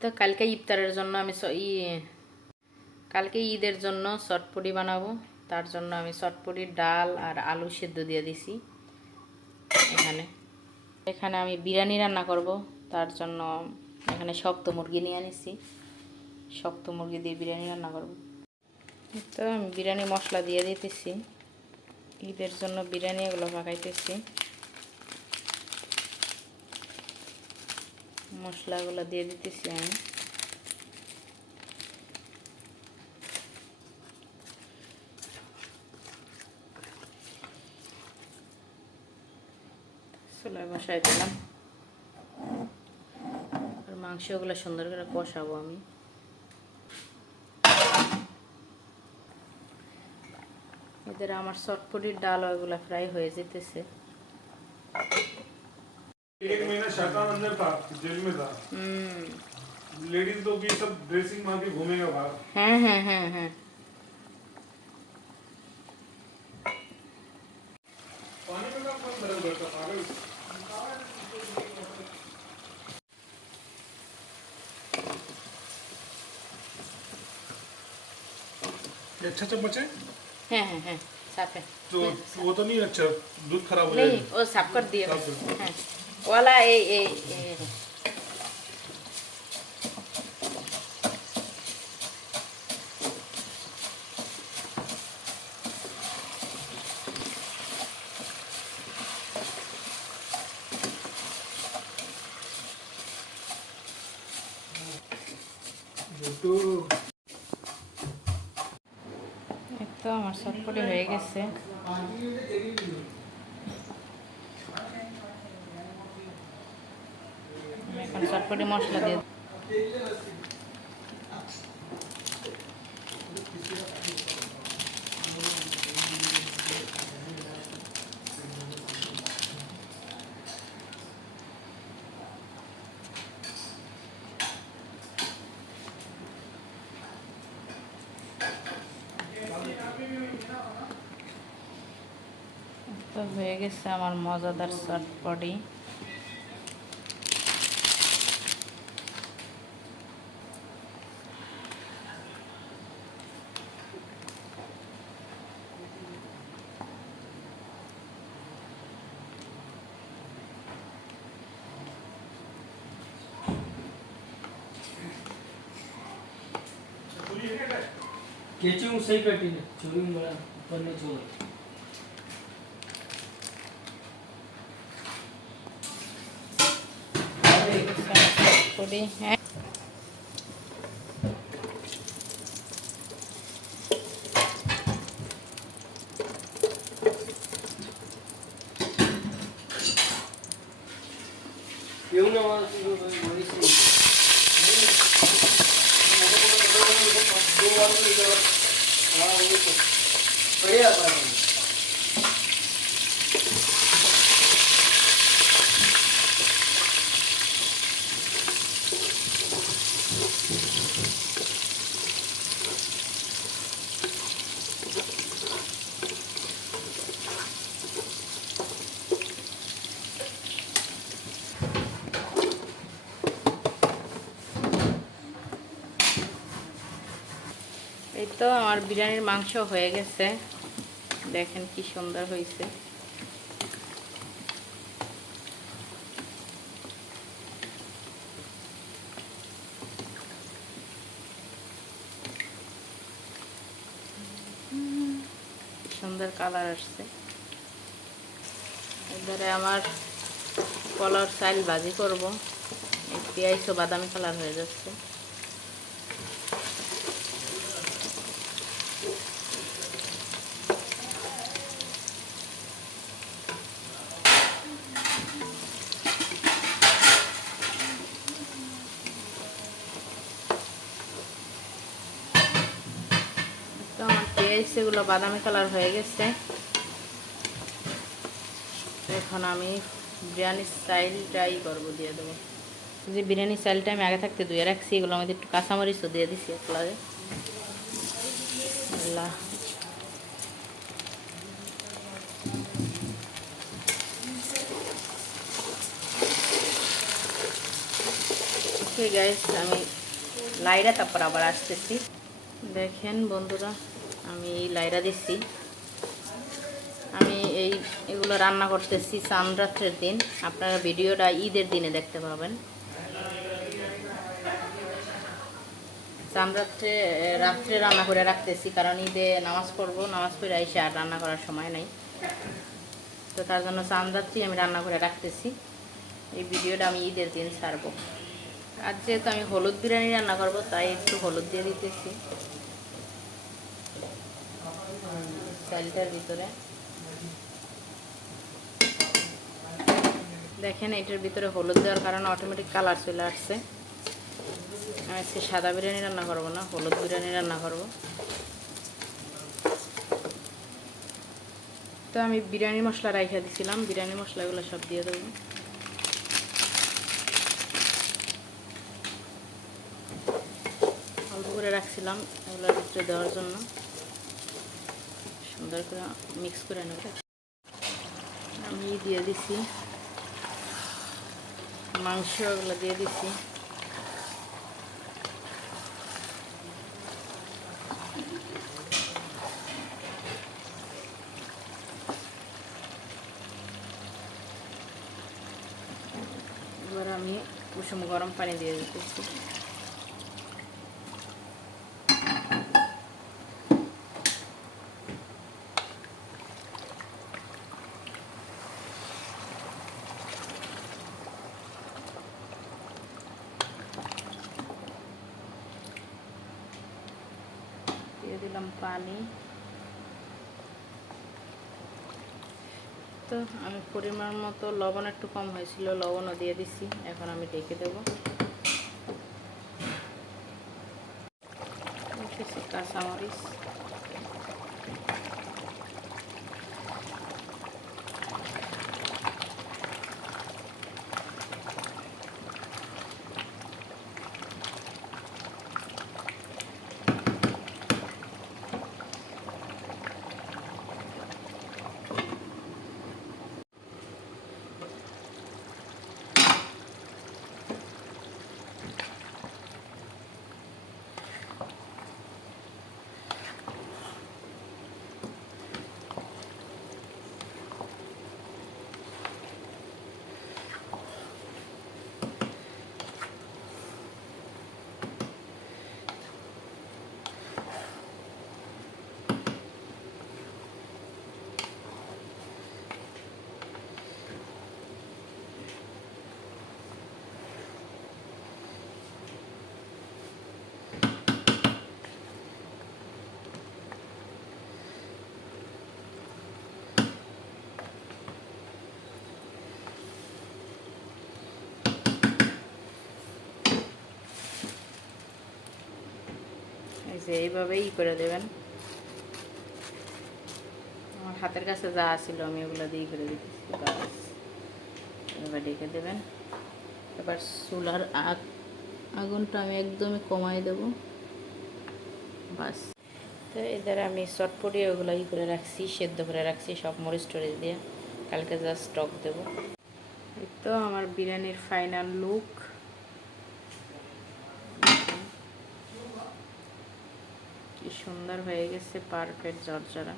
তো কালকে ইফতারের জন্য আমি কালকে ঈদের জন্য চটপটি বানাবো। তার জন্য আমি চটপটির ডাল আর আলু সেদ্ধ দিয়ে দিছি। এখানে আমি বিরিয়ানি রান্না করব। তার জন্য এখানে শক্ত মুরগি নিয়ে আনিছি। শক্ত মুরগি দিয়ে বিরিয়ানি রান্না করব। তো আমি বিরিয়ানি মশলা দিয়ে দিতেছি। ঈদের জন্য বিরিয়ানি এগুলো পাকাইতেছি। মশলাগুলো দিয়ে দিতেছি আমি। চুলায় বসাই দিলাম। আর মাংসগুলো সুন্দর করে কষাবো আমি। এদের আমার চটপটির ডাল ওইগুলো ফ্রাই হয়ে যেতেছে। एक महीना शैतान अंदर था, जेल में था। लेडीज लोग ये सब ड्रेसिंग मार के घूमेगा बाहर। हाँ। पानी में काम बदल करता पागल। ये अच्छा चम्मच है? हाँ साफ है। तो वो तो नहीं अच्छा, दूध खराब हो नहीं जाएगा। वो साफ कर दिया। हाँ वाला ए তো আমার চটপটি হয়ে গেছে। এখন চটপটি মশলা দিয়ে তো হয়ে গেছে আমার মজাদার চটপটি। केचू सही कटी है चोरी बड़ा ऊपर में छोड़ চটপটি হ্যাঁ क्यों ना वो वही से दो बार तो हां वो तो बढ़िया बात है। এই তো আমার বিরিয়ানির মাংস হয়ে গেছে। দেখেন কি সুন্দর হয়েছে। সুন্দর কালার আসছে। এবারে আমার কলার চাল ভাজি করব। এই পেঁয়াজও বাদামি কালার হয়ে যাচ্ছে। তো আমার পেঁয়াজ সেগুলো বাদামি কালার হয়ে গেছে। এখন আমি বিরিয়ানির চালটাই করবো, দিয়ে দেবো। যে বিরিয়ানির চালটা আমি আগে থাকতে ধুয়ে রাখছি, এগুলো আমাদের একটু কাঁচামরিচও দিয়ে দিছি একলাগে। ওকে গাইস, আমি লাইরা তারপর আবার আসতেছি। দেখেন বন্ধুরা, আমি এই লাইরা দিচ্ছি। আমি এগুলো রান্না করতেছি চাঁদরাত্রের দিন। আপনারা ভিডিওটা ঈদের দিনে দেখতে পাবেন। চাঁদরাত্রে রাত্রে রান্না করে রাখতেছি, কারণ ঈদে নামাজ পড়বো, নামাজ পড়ে এসে আর রান্না করার সময় নেই। তো তার জন্য চাঁদরাত্রি আমি রান্না করে রাখতেছি। এই ভিডিওটা আমি ঈদের দিন ছাড়বো। আর যেহেতু আমি হলুদ বিরিয়ানি রান্না করবো, তাই একটু হলুদ দিয়ে দিতেছি চালটার ভিতরে। দেখেন এটার ভিতরে হলুদ দেওয়ার কারণে অটোমেটিক কালার চলে আসছে। আমি আজকে সাদা বিরিয়ানি রান্না করবো না, হলুদ বিরিয়ানি রান্না করব। তো আমি বিরিয়ানি মশলা রাইখা দিছিলাম, বিরিয়ানি মশলাগুলো সব দিয়ে দেবো। অল্প করে রাখছিলাম এগুলোর ভিতরে দেওয়ার জন্য, সুন্দর করে মিক্স করে নেব। আমি দিয়ে দিছি মাংস, এগুলো দিয়ে দিছি। এবার আমি কুসুম গরম পানি দিয়ে দিতেছি। দিয়ে দিলাম পানি। তো আমি পরিমাণ মতো লবণ একটু কম হয়েছিল, লবণও দিয়ে দিছি। এখন আমি ঢেকে দেবো। কাঁচামরিচ, এইভাবেই করে দেবেন। আমার হাতের কাছে যা ছিল আমি ওগুলো দিয়ে করে দিতেছি। বাস, এবার ঢেকে দেবেন। এবার চুলার আগুনটা আমি একদমই কমাই দেব। বাস। তো এদের আমি চটপটি ওগুলো করে রাখছি, সেদ্ধ করে রাখছি সব মরিচ টরিচ দিয়ে। কালকে যা স্টক দেবো। এই তো আমার বিরিয়ানির ফাইনাল লুক। কি সুন্দর হয়ে গেছে, পারফেক্ট ঝরঝরা।